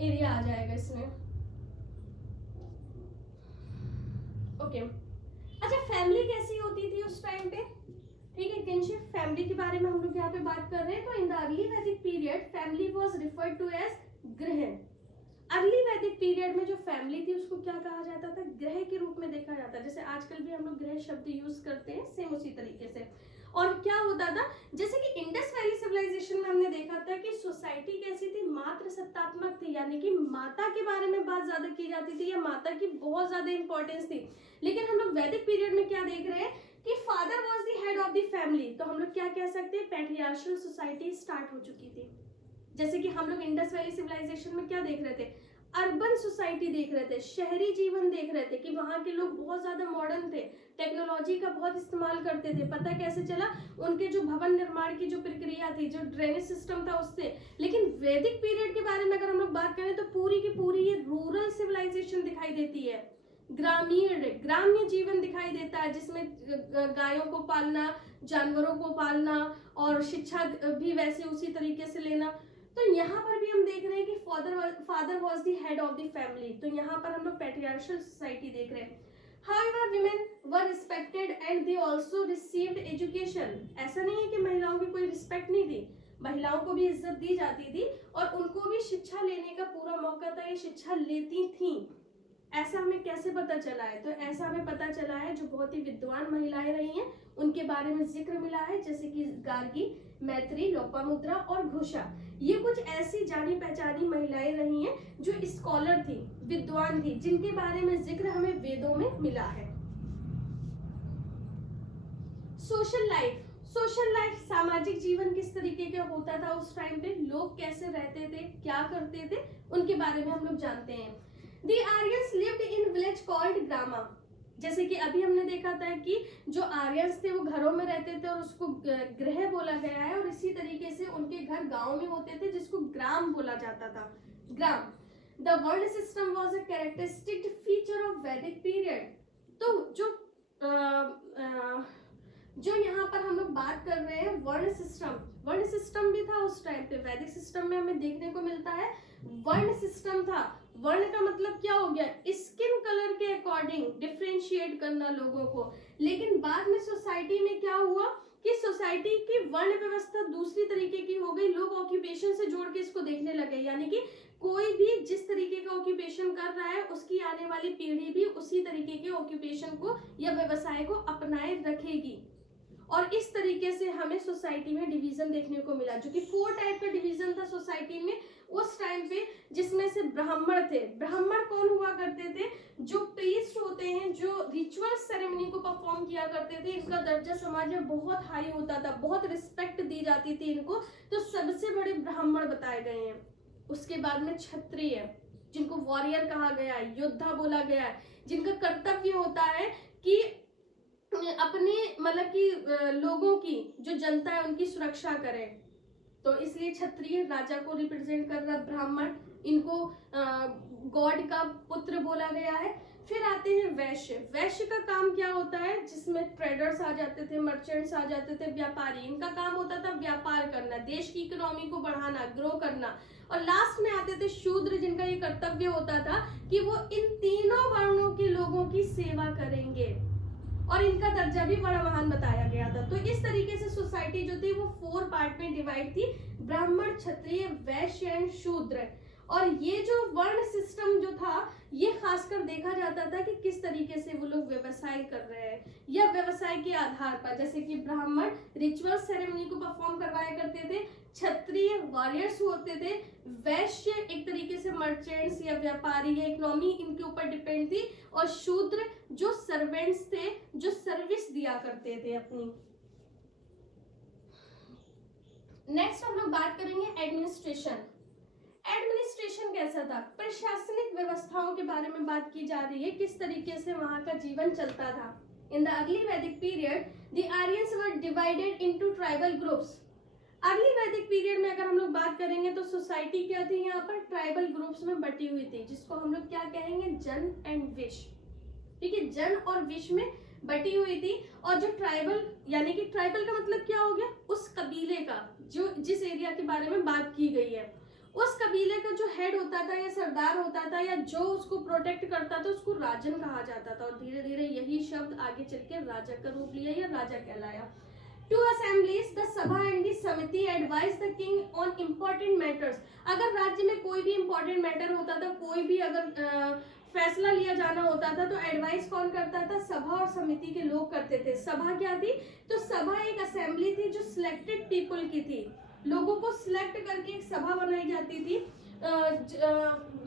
एरिया आ जाएगा इसमें। ओके, अच्छा फैमिली कैसी होती थी उस टाइम पे? फैमिली के बारे में हम लोग यहाँ पे बात कर रहे हैं, तो in the early Vedic period family was referred to as griha. Early Vedic period में जो फैमिली थी उसको क्या कहा जाता था? ग्रह के रूप में देखा जाता है। जैसे आजकल भी हम लोग ग्रह शब्द यूज करते हैं, सेम उसी तरीके से। और क्या होता था, जैसे कि इंडस वैली सिविलाइजेशन में हमने देखा था कि सोसाइटी कैसी थी, मातृ सत्तात्मक थी, यानी कि माता के बारे में बात ज्यादा की जाती थी या माता की बहुत ज्यादा इंपॉर्टेंस थी। लेकिन हम लोग वैदिक पीरियड में क्या देख रहे हैं कि father was the head of the family. तो हम लोग क्या कह सकते हैं, पैट्रियार्शियल सोसाइटी स्टार्ट हो चुकी थी। जैसे कि हम लोग इंडस वैली सिविलाइजेशन में क्या देख रहे थे, अर्बन सोसाइटी देख रहे थे, शहरी जीवन देख रहे थे कि वहां के लोग बहुत ज्यादा मॉडर्न थे, टेक्नोलॉजी का बहुत इस्तेमाल करते थे। पता कैसे चला, उनके जो भवन निर्माण की जो प्रक्रिया थी, जो ड्रेनेज सिस्टम था उससे। लेकिन वैदिक पीरियड के बारे में अगर हम लोग बात करें तो पूरी की पूरी ये रूरल सिविलाइजेशन दिखाई देती है, ग्रामीण ग्राम्य जीवन दिखाई देता है, जिसमें गायों को पालना, जानवरों को पालना और शिक्षा भी वैसे उसी तरीके से लेना। तो यहाँ पर भी हम देख रहे हैं कि father was the head of the family. तो यहाँ पर हम लोग पैट्रियार्शियल सोसाइटी देख रहे हैं। However, women were respected and they also received education. ऐसा नहीं है कि महिलाओं की कोई रिस्पेक्ट नहीं थी, महिलाओं को भी इज्जत दी जाती थी और उनको भी शिक्षा लेने का पूरा मौका था, ये शिक्षा लेती थी। ऐसा हमें कैसे पता चला है? तो ऐसा हमें पता चला है, जो बहुत ही विद्वान महिलाएं रही हैं उनके बारे में जिक्र मिला है, जैसे कि गार्गी, मैत्री, लोपामुद्रा और घोषा। ये कुछ ऐसी जानी पहचानी महिलाएं रही हैं जो स्कॉलर थी, विद्वान थी, जिनके बारे में जिक्र हमें वेदों में मिला है। सोशल लाइफ सामाजिक जीवन किस तरीके का होता था उस टाइम पे, लोग कैसे रहते थे, क्या करते थे, उनके बारे में हम लोग जानते हैं। The Aryans lived in village called ग्रामा। जैसे कि अभी हमने देखा था कि जो आर्यंस थे वो घरों में रहते थे और उसको गृह बोला गया है, और इसी तरीके से उनके घर गांव में होते थे जिसको ग्राम बोला जाता था, ग्राम। The word system was a characteristic feature of Vedic period। तो जो यहाँ पर हम लोग बात कर रहे हैं वर्ण सिस्टम भी था उस टाइम पे। वैदिक सिस्टम में हमें देखने को मिलता है वर्ण सिस्टम था। वर्ण का मतलब क्या हो गया, स्किन कलर के अकॉर्डिंग डिफरेंशिएट करना लोगों को। लेकिन बाद में सोसाइटी में क्या हुआ कि सोसाइटी की वर्ण व्यवस्था दूसरी तरीके की हो गई, लोग ऑक्यूपेशन से जोड़ के इसको देखने लगे, यानी कि कोई भी जिस तरीके का ऑक्यूपेशन कर रहा है उसकी आने वाली पीढ़ी भी उसी तरीके के ऑक्यूपेशन को या व्यवसाय को अपनाए रखेगी। और इस तरीके से हमें सोसाइटी में डिवीजन देखने को मिला, जो कि 4 टाइप का डिवीजन था सोसाइटी में उस टाइम पे, जिसमें से ब्राह्मण थे। ब्राह्मण कौन हुआ करते थे, जो प्रीस्ट होते हैं, जो रिचुअल सेरेमनी को परफॉर्म किया करते थे। इनका दर्जा समाज में बहुत हाई होता था, बहुत रिस्पेक्ट दी जाती थी इनको, तो सबसे बड़े ब्राह्मण बताए गए हैं। उसके बाद में क्षत्रिय, जिनको वॉरियर कहा गया है, योद्धा बोला गया है, जिनका कर्तव्य होता है कि अपने मतलब कि लोगों की जो जनता है उनकी सुरक्षा करें। तो इसलिए क्षत्रिय राजा को रिप्रेजेंट कर रहा, ब्राह्मण इनको गॉड का पुत्र बोला गया है। फिर आते हैं वैश्य। वैश्य का काम क्या होता है, जिसमें ट्रेडर्स आ जाते थे, मर्चेंट्स आ जाते थे, व्यापारी। इनका काम होता था व्यापार करना, देश की इकोनॉमी को बढ़ाना, ग्रो करना। और लास्ट में आते थे शूद्र, जिनका ये कर्तव्य होता था कि वो इन तीनों वर्णों के लोगों की सेवा करेंगे, और इनका दर्जा भी बड़ा महान बताया गया था। तो इस तरीके से सोसाइटी जो थी वो 4 पार्ट में डिवाइड थी, ब्राह्मण, क्षत्रिय, वैश्य एंड शूद्र। और ये जो वर्ण सिस्टम जो था ये खासकर देखा जाता था कि किस तरीके से वो लोग व्यवसाय कर रहे हैं, या व्यवसाय के आधार पर। जैसे कि ब्राह्मण रिचुअल सेरेमनी को परफॉर्म करवाया करते थे, क्षत्रिय वॉरियर्स होते थे, वैश्य एक तरीके से मर्चेंट्स या व्यापारी या इकोनॉमी इनके ऊपर डिपेंड थी, और शूद्र जो सर्वेंट्स थे, जो सर्विस दिया करते थे अपनी। नेक्स्ट हम लोग बात करेंगे एडमिनिस्ट्रेशन। एडमिनिस्ट्रेशन कैसा था, प्रशासनिक व्यवस्थाओं के बारे में बात की जा रही है, किस तरीके से वहां का जीवन चलता था। इन the early Vedic period the Aryans were divided into tribal groups. Early Vedic period में अगर हम लोग बात करेंगे तो सोसाइटी क्या थी, यहाँ पर ट्राइबल ग्रुप्स में बटी हुई थी, जिसको हम लोग क्या कहेंगे, जन एंड विश। ठीक है, जन और विश में बटी हुई थी। और जो ट्राइबल, यानी कि ट्राइबल का मतलब क्या हो गया, उस कबीले का, जो जिस एरिया के बारे में बात की गई है, उस कबीले का जो हेड होता था या सरदार होता था या जो उसको प्रोटेक्ट करता था, उसको राजन कहा जाता था। और धीरे धीरे यही शब्द आगे चल के राजा का रूप लिया या राजा कहलाया। टू असेंबलीज द सभा एंड द समिति advise the king on important matters. अगर राज्य में कोई भी इम्पोर्टेंट मैटर होता था, कोई भी अगर फैसला लिया जाना होता था, तो एडवाइस कौन करता था? सभा और समिति के लोग करते थे। सभा क्या थी? तो सभा एक असेंबली थी जो सिलेक्टेड पीपल की थी, लोगों को सिलेक्ट करके एक सभा बनाई जाती थी,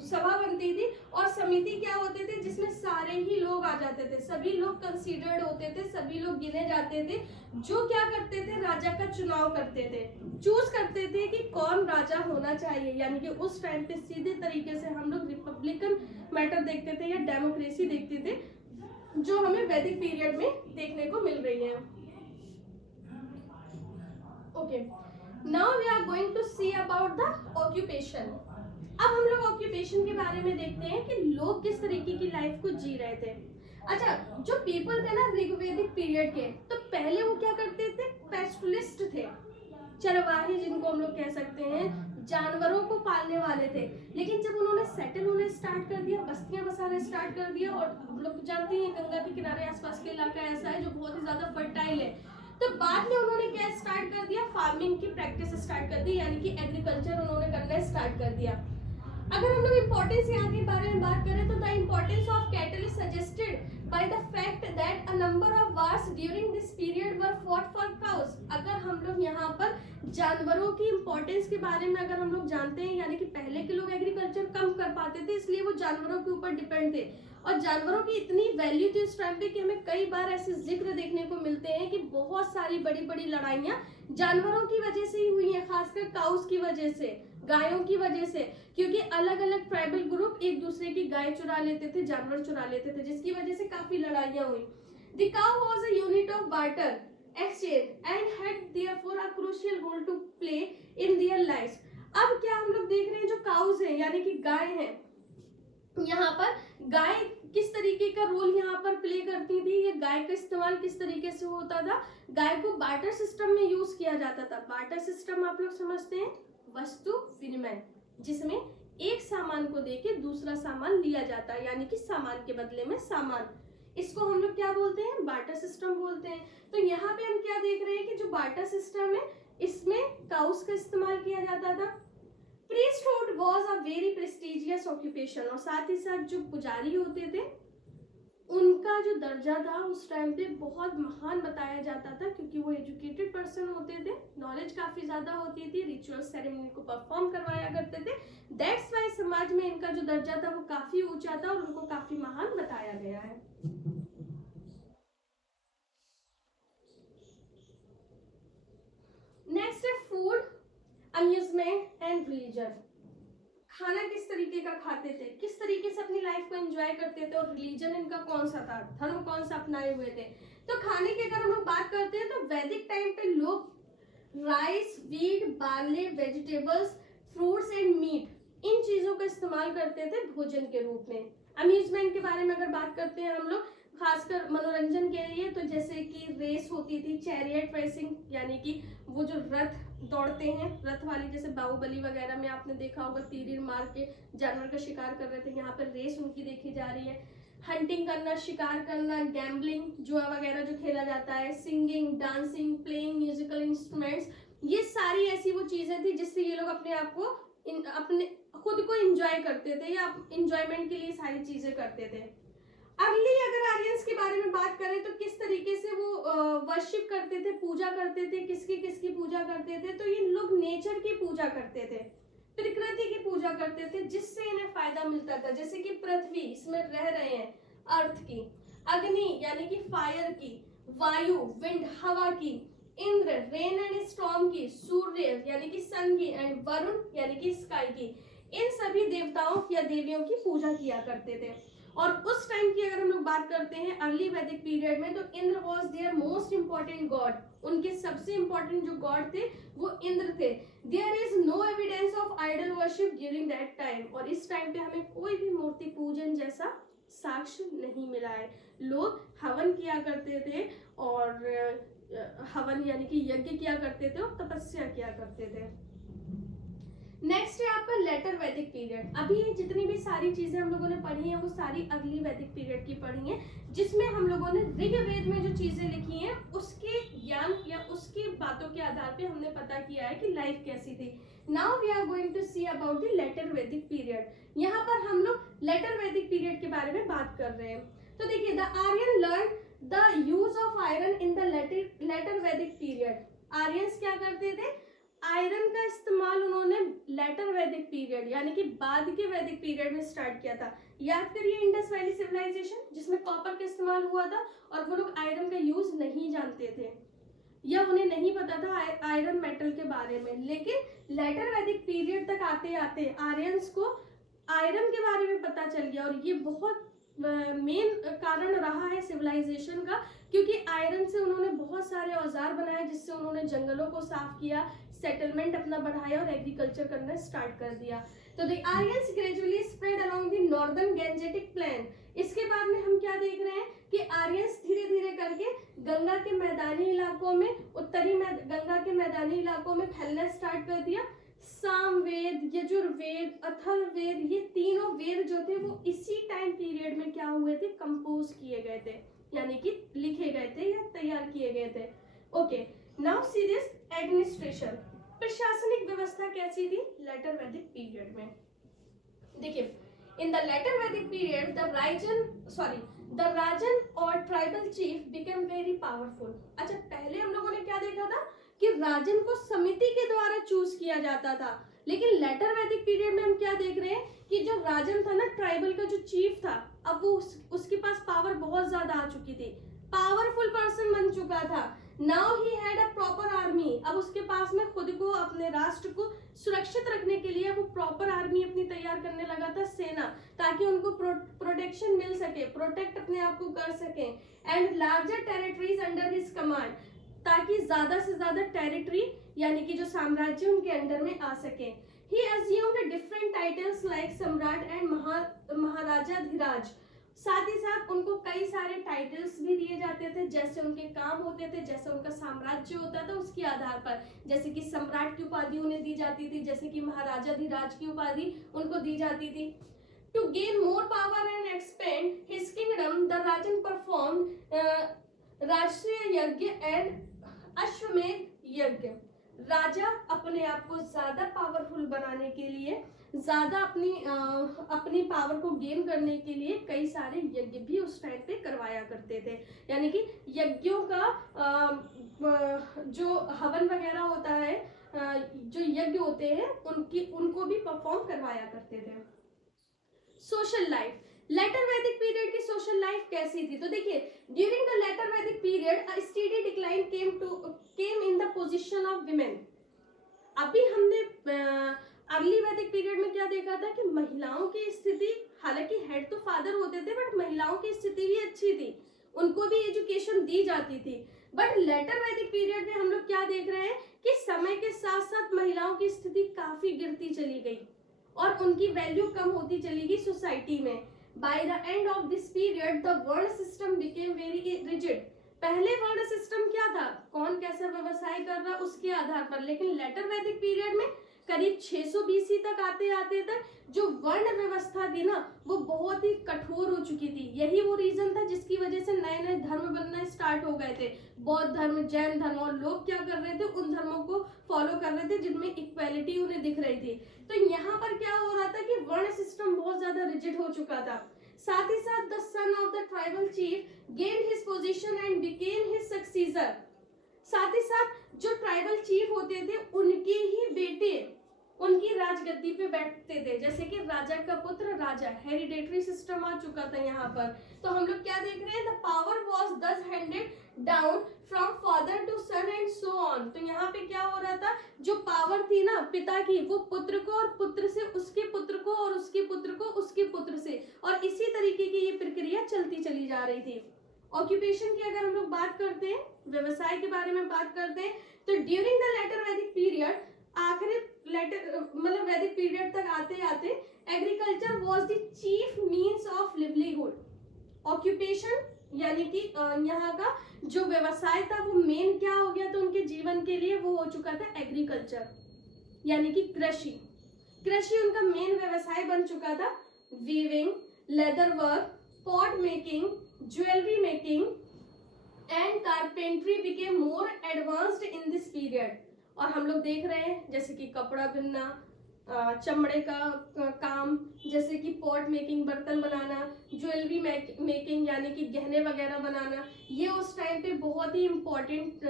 सभा बनती थी। और समिति क्या होते थे? जिसमें सारे ही लोग आ जाते थे, सभी लोग कंसीडर्ड होते थे, सभी लोग गिने जाते थे, जो क्या करते थे? राजा का चुनाव करते थे, चूज करते थे कि कौन राजा होना चाहिए। यानी कि उस टाइम पे सीधे तरीके से हम लोग रिपब्लिकन मैटर देखते थे या डेमोक्रेसी देखते थे, जो हमें वैदिक पीरियड में देखने को मिल रही है। Okay, now we are going to see about the occupation. अब हम लोग ऑक्यूपेशन के बारे में देखते हैं कि लोग किस तरीके की लाइफ को जी रहे थे। अच्छा, जो पीपल थे ना ऋग्वेदिक पीरियड के, तो पहले वो क्या करते थे? पेस्टुलिस्ट थे, चरवाहे जिनको हम लोग कह सकते हैं, जानवरों को पालने वाले थे। लेकिन जब उन्होंने सेटल होना स्टार्ट कर दिया, बस्तियां बसाना स्टार्ट कर दिया, और हम लोग जानते हैं गंगा के किनारे आसपास के इलाका ऐसा है जो बहुत ही ज्यादा फर्टाइल है, तो बाद में उन्होंने क्या स्टार्ट कर दिया? फार्मिंग की प्रैक्टिस स्टार्ट कर दी, यानी कि एग्रीकल्चर उन्होंने करना स्टार्ट कर दिया। अगर हम लोग इम्पोर्टेंस यहाँ के बारे में बात करें तो the importance of cattle is suggested by the fact that a number of wars during this period were fought for cows. अगर हम लोग यहाँ पर जानवरों की इम्पोर्टेंस के बारे में अगर हम लोग जानते हैं, यानी कि पहले के लोग एग्रीकल्चर कम कर पाते थे, इसलिए वो जानवरों के ऊपर डिपेंड थे, और जानवरों की इतनी वैल्यू थी उस टाइम पे कि हमें कई बार ऐसे जिक्र देखने को मिलते हैं कि बहुत सारी बड़ी बड़ी लड़ाइयाँ जानवरों की वजह से ही हुई हैं, खासकर काउस की वजह से, गायों की वजह से, क्योंकि अलग अलग ट्राइबल ग्रुप एक दूसरे की गाय चुरा लेते थे, जानवर चुरा लेते थे, जिसकी वजह से काफी लड़ाइयां हुई। The cow was a unit of barter exchange and had therefore a crucial role to play in their lives। अब क्या हम लोग देख रहे हैं, जो काउस हैं यानी कि गाय हैं, यहाँ पर गाय किस तरीके का रोल यहाँ पर प्ले करती थी, ये गाय का इस्तेमाल किस तरीके से होता था? गाय को बार्टर सिस्टम में यूज किया जाता था। बार्टर सिस्टम आप लोग समझते हैं, वस्तु विनिमय, जिसमें एक सामान को देके दूसरा सामान लिया जाता है, यानी कि सामान के बदले में सामान, इसको हम लोग क्या बोलते हैं? बार्टर सिस्टम बोलते हैं। तो यहाँ पे हम क्या देख रहे हैं कि जो बार्टर सिस्टम है, इसमें काउस का इस्तेमाल किया जाता था। Priesthood was a very prestigious occupation, और साथ ही साथ जो पुजारी होते थे उनका जो दर्जा था उस टाइम पे बहुत महान बताया जाता था, क्योंकि वो एजुकेटेड पर्सन होते थे, नॉलेज काफी ज्यादा होती थी, रिचुअल सेरेमनी को परफॉर्म करवाया करते थे। दैट्स वाई समाज में इनका जो दर्जा था वो काफी ऊंचा था और उनको काफी महान बताया गया है। नेक्स्ट है फूड, अम्यूजमेंट एंड रिलीजन। खाना किस तरीके का खाते थे, किस तरीके से अपनी लाइफ को एंजॉय करते थे, और रिलीजन इनका कौन सा था, धर्म कौन सा अपनाए हुए थे। तो खाने की अगर हम लोग बात करते हैं तो वैदिक टाइम पे लोग rice, wheat, barley, vegetables, fruits and meat, इन चीजों का इस्तेमाल करते थे भोजन के रूप में। अम्यूजमेंट के बारे में अगर बात करते हैं हम लोग, खासकर मनोरंजन के लिए, तो जैसे कि रेस होती थी, चैरियट रेसिंग, यानी कि वो जो रथ दौड़ते हैं, रथ वाली, जैसे बाहुबली वगैरह में आपने देखा होगा, तीर मार के जानवर का शिकार कर रहे थे, यहाँ पर रेस उनकी देखी जा रही है। हंटिंग करना, शिकार करना, गैम्बलिंग, जुआ वगैरह जो खेला जाता है, singing, dancing, playing musical instruments, ये सारी ऐसी वो चीजें थी जिससे ये लोग अपने आप को अपने खुद को एंजॉय करते थे, या एंजॉयमेंट के लिए सारी चीजें करते थे। अर्ली अगर आर्यंस के बारे में बात करें तो किस तरीके से वो वर्शिप करते थे, पूजा करते थे, किसकी किसकी पूजा करते थे? तो ये लोग नेचर की पूजा करते थे, प्रकृति की पूजा करते थे, जिससे इन्हें फायदा मिलता था। जैसे कि पृथ्वी, इसमें रह रहे हैं, अर्थ की, अग्नि यानी कि फायर की, वायु विंड हवा की, इंद्र रेन एंड स्टॉर्म की, सूर्य यानी कि सन की, एंड वरुण यानी कि स्काई की, इन सभी देवताओं या देवियों की पूजा किया करते थे। और उस टाइम की अगर हम लोग बात करते हैं अर्ली वैदिक पीरियड में, तो Indra was their most important god, उनके सबसे इंपॉर्टेंट जो गॉड थे वो इंद्र थे। There is no evidence of idol worship during that time, और इस टाइम पे हमें कोई भी मूर्ति पूजन जैसा साक्ष्य नहीं मिला है। लोग हवन किया करते थे, और हवन यानी कि यज्ञ किया करते थे और तपस्या किया करते थे। नेक्स्ट है आपका लेटर वैदिक पीरियड। अभी जितनी भी सारी चीजें हम लोगों ने पढ़ी हैं वो सारी अगली वैदिक पीरियड की पढ़ी हैं, जिसमें हम लोगों ने ऋग्वेद में जो चीजें लिखी हैं उसके ज्ञान या उसके बातों के आधार पे हमने पता किया है कि लाइफ कैसी थी। Now we are going to see about the later Vedic period. यहाँ पर हम लोग लेटर वैदिक पीरियड के बारे में बात कर रहे हैं। तो देखिए, the Aryan learn the use of iron in the later Vedic period. Aryans क्या करते थे? आयरन का इस्तेमाल उन्होंने लेटर वैदिक पीरियड यानी कि बाद के वैदिक पीरियड में स्टार्ट किया था। याद करिए इंडस वैली सिविलाइजेशन, जिसमें कॉपर का इस्तेमाल हुआ था और वो लोग आयरन का यूज नहीं जानते थे या उन्हें नहीं पता था आयरन मेटल के बारे में। लेकिन लेटर वैदिक पीरियड तक आते आते आर्यंस को आयरन के बारे में पता चल गया और ये बहुत मेन कारण रहा है सिविलाइजेशन का, क्योंकि आयरन से उन्होंने बहुत सारे औजार बनाए जिससे उन्होंने जंगलों को साफ किया, सेटलमेंट अपना बढ़ाया और एग्रीकल्चर करना स्टार्ट कर दिया। तो the Aryans gradually spread along the northern Gangetic plain. इसके बाद में हम क्या देख रहे हैं कि आर्यंस धीरे धीरे करके गंगा के मैदानी इलाकों में, गंगा के मैदानी इलाकों में फैलना स्टार्ट कर दिया। सामवेद, यजुर्वेद, अथर्ववेद, ये तीनों वेद जो थे वो इसी टाइम पीरियड में क्या हुए थे? कंपोज किए गए थे, यानी कि लिखे गए थे या तैयार किए गए थे। Okay, now see this administration. प्रशासनिक व्यवस्था कैसी थी लेटर वैदिक पीरियड में? देखिए, इन the later Vedic period the राजन और tribal chief became very powerful. अच्छा, पहले हम लोगों ने क्या देखा था कि राजन को समिति के द्वारा चूज किया जाता था, लेकिन लेटर वैदिक पीरियड में हम क्या देख रहे हैं कि जो राजन था ना, ट्राइबल का जो चीफ था, अब वो उसके पास पावर बहुत ज्यादा आ चुकी थी, पावरफुल पर्सन बन चुका था। Now he had a proper army. अब उसके पास में खुद को, अपने राष्ट्र को सुरक्षित रखने के लिए वो प्रॉपर आर्मी अपनी तैयार करने लगा था, सेना, ताकि उनको प्रोटेक्शन मिल सके, प्रोटेक्ट अपने आप को कर सके। And larger territories under his command, ताकि ज्यादा से ज्यादा टेरिटरी यानी कि जो साम्राज्य उनके अंडर में आ सके। ही अज्यूम्ड डिफरेंट टाइटल्स लाइक सम्राट एंड महाराजाधिराज। साथ ही साथ उनको कई सारे टाइटल्स भी दिए जाते थे, जैसे उनके काम होते थे, जैसे उनका साम्राज्य होता था उसके आधार पर। जैसे कि सम्राट की उपाधि उन्हें दी जाती थी, जैसे कि महाराजाधिराज की उपाधि उनको दी जाती थी। To gain more power and expand his kingdom, the rajan perform rashtriya yajna and अश्वमेध यज्ञ। राजा अपने आप को ज्यादा पावरफुल बनाने के लिए, ज्यादा अपनी पावर को गेन करने के लिए कई सारे यज्ञ भी उस टाइम पे करवाया करते थे। यानी कि यज्ञों का जो हवन वगैरह होता है, जो यज्ञ होते हैं उनको भी परफॉर्म करवाया करते थे। Social life, letter Vedic period की सोशल लाइफ कैसी थी? तो देखिए, during the later Vedic period a steady decline came in the position of women. अभी हमने अर्ली वैदिक पीरियड में क्या देखा था कि महिलाओं की स्थिति, हालांकि हेड तो फादर होते थे, बट महिलाओं की स्थिति भी अच्छी थी, उनको भी एजुकेशन दी जाती थी। बट लेटर वैदिक पीरियड में हम लोग क्या देख रहे हैं कि समय के साथ साथ महिलाओं की स्थिति काफी गिरती चली गई और उनकी वैल्यू कम होती चली गई सोसाइटी में। By the end of this period the वर्ण सिस्टम बिकेम वेरी रिजिड। पहले वर्ण सिस्टम क्या था? कौन कैसा व्यवसाय कर रहा उसके आधार पर, लेकिन लेटर वैदिक पीरियड में करीब 600 बीसी तक आते तक जो वर्ण व्यवस्था थी ना, वो बहुत ही कठोर हो चुकी थी। यही वो रीजन था जिसकी वजह से नए नए धर्म बनना स्टार्ट हो गए थे, बौद्ध धर्म, जैन धर्म, और लोग क्या कर रहे थे, उन धर्मों को फॉलो कर रहे थे जिनमें इक्वालिटी उन्हें दिख रही थी। तो यहाँ पर क्या हो रहा था कि वर्ण सिस्टम बहुत ज्यादा रिजिड हो चुका था। साथ ही साथ the son of the tribal chief gained his position and became his successor. साथ ही साथ जो ट्राइबल चीफ होते थे उनके ही बेटे उनकी राजगद्दी पे बैठते थे, जैसे कि राजा का पुत्र राजा, हेरिडेटरी सिस्टम आ चुका था यहाँ पर। तो हम लोग क्या देख रहे हैं, the power was thus handed down from father to son and so on. तो यहाँ पे क्या हो रहा था, जो पावर थी ना पिता की, वो पुत्र को, और पुत्र से उसके पुत्र को, और उसके पुत्र को उसके पुत्र से, और इसी तरीके की ये प्रक्रिया चलती चली जा रही थी। ऑक्यूपेशन की अगर हम लोग बात करते हैं, व्यवसाय के बारे में बात करते हैं, तो during the later Vedic period, आखिरी मतलब वैदिक पीरियड तक आते आते agriculture was the chief means of livelihood. Occupation यानी कि यहाँ का जो व्यवसाय था वो मेन क्या हो गया, तो उनके जीवन के लिए वो हो चुका था एग्रीकल्चर, यानी कि कृषि। कृषि उनका मेन व्यवसाय बन चुका था। Weaving, leather work, pot making, jewellery making, and carpentry became more advanced in this period. और हम लोग देख रहे हैं जैसे कि कपड़ा बुनना, चमड़े का काम, जैसे कि पॉट मेकिंग, बर्तन बनाना, ज्वेलरी मेकिंग यानी कि गहने वगैरह बनाना, ये उस टाइम पे बहुत ही इम्पोर्टेंट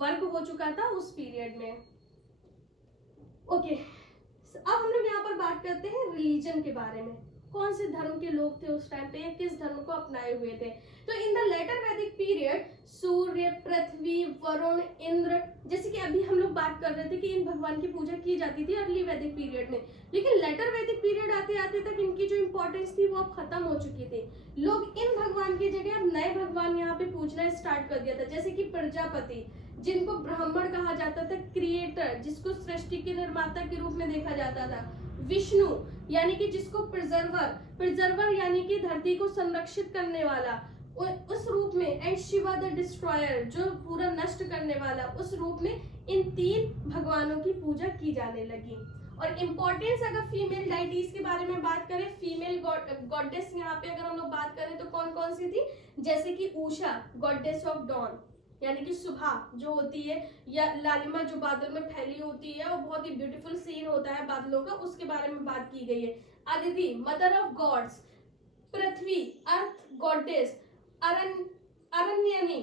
वर्क हो चुका था उस पीरियड में। ओके, अब हम लोग यहाँ पर बात करते हैं रिलीजन के बारे में। कौन से धर्म के लोग थे उस टाइम पे, किस धर्म को अपनाए हुए थे। तो in the later Vedic period सूर्य, पृथ्वी, वरुण, इंद्र, जैसे कि अभी हम लोग बात कर रहे थे कि इन भगवान की पूजा की जाती थी अर्ली वैदिक पीरियड में, लेकिन लेटर वैदिक पीरियड आते आते तक इनकी जो इंपॉर्टेंस थी वो अब खत्म हो चुकी थी। लोग इन भगवान की जगह अब नए भगवान यहाँ पे पूजना स्टार्ट कर दिया था, जैसे कि प्रजापति जिनको ब्राह्मण कहा जाता था, क्रिएटर जिसको सृष्टि के निर्माता के रूप में देखा जाता था, विष्णु यानी कि जिसको प्रिजर्वर यानी कि धरती को संरक्षित करने वाला उस रूप में, एंड शिवा द डिस्ट्रॉयर जो पूरा नष्ट करने वाला, उस रूप में इन तीन भगवानों की पूजा की जाने लगी। और इम्पोर्टेंस अगर फीमेल डाइटीज के बारे में बात करें, फीमेल गॉडेस यहाँ पे अगर हम लोग बात करें तो कौन कौन सी थी, जैसे कि उषा गॉडेस ऑफ डॉन यानी कि सुबह जो होती है, या लालिमा जो बादल में फैली होती है और बहुत ही ब्यूटीफुल सीन होता है बादलों का, उसके बारे में बात की गई है। Aditi mother of gods, Prithvi earth goddess, Aranyani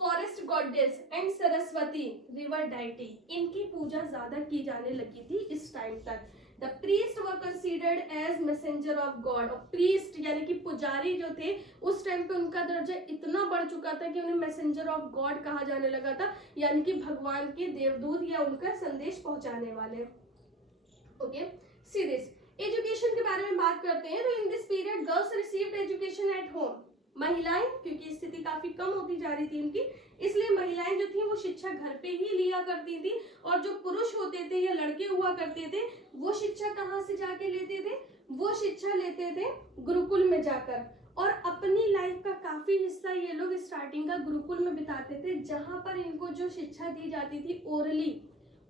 forest goddess, and Saraswati river deity, इनकी पूजा ज्यादा की जाने लगी थी इस टाइम तक। The priest were considered as messenger of God। और priest यानी कि पुजारी जो थे उस टाइम पे उनका दर्जा इतना बढ़ चुका था कि उन्हें मैसेंजर ऑफ गॉड कहा जाने लगा था, यानी कि भगवान के देवदूत या उनका संदेश पहुंचाने वाले। Okay, see this. एजुकेशन के बारे में बात करते हैं तो in this period girls received education at home. महिलाएं, क्योंकि स्थिति काफी कम होती जा रही थी उनकी, इसलिए महिलाएं जो थी वो शिक्षा घर पे ही लिया करती थी, और जो पुरुष होते थे या लड़के हुआ करते थे वो शिक्षा कहाँ से जाके लेते थे, वो शिक्षा लेते थे गुरुकुल में जाकर। और अपनी लाइफ का काफी हिस्सा ये लोग स्टार्टिंग का गुरुकुल में बिताते थे, जहां पर इनको जो शिक्षा दी जाती थी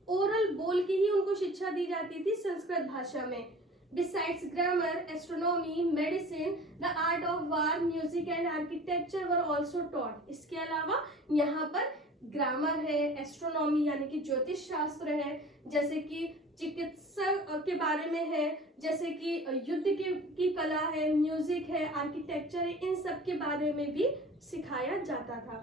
ओरल बोल के ही उनको शिक्षा दी जाती थी संस्कृत भाषा में। Besides grammar, astronomy, medicine, the art of war, music and architecture were also taught। इसके अलावा यहाँ पर ग्रामर है, एस्ट्रोनॉमी यानी कि ज्योतिष शास्त्र है, जैसे कि चिकित्सा के बारे में है, जैसे कि युद्ध की कला है, म्यूजिक है, आर्किटेक्चर है, इन सब के बारे में भी सिखाया जाता था।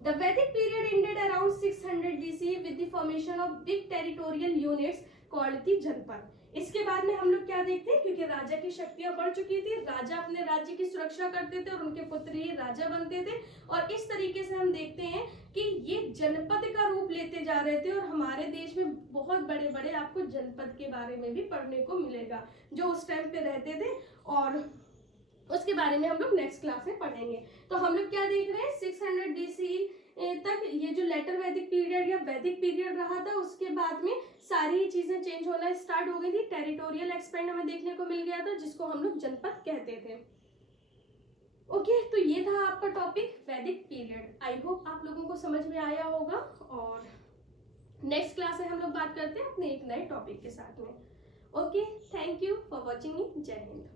The Vedic period ended around 600 BC with the formation of big territorial units called the जनपद। इसके बाद में हम लोग क्या देखते हैं, क्योंकि राजा की शक्तियां बढ़ चुकी थी, राजा अपने राज्य की सुरक्षा करते थे और उनके पुत्र ही राजा बनते थे, और इस तरीके से हम देखते हैं कि ये जनपद का रूप लेते जा रहे थे। और हमारे देश में बहुत बड़े बड़े आपको जनपद के बारे में भी पढ़ने को मिलेगा जो उस टाइम पे रहते थे, और उसके बारे में हम लोग नेक्स्ट क्लास में पढ़ेंगे। तो हम लोग क्या देख रहे हैं, 600 BC तक ये जो लेटर वैदिक पीरियड या वैदिक पीरियड रहा था, उसके बाद में सारी चीजें चेंज होना स्टार्ट हो गई थी, टेरिटोरियल एक्सपेंड हमें देखने को मिल गया था, जिसको हम लोग जनपद कहते थे। ओके, तो ये था आपका टॉपिक वैदिक पीरियड। आई होप आप लोगों को समझ में आया होगा, और नेक्स्ट क्लास में हम लोग बात करते हैं अपने एक नए टॉपिक के साथ में। Okay, thank you for watching मी। जय हिंद।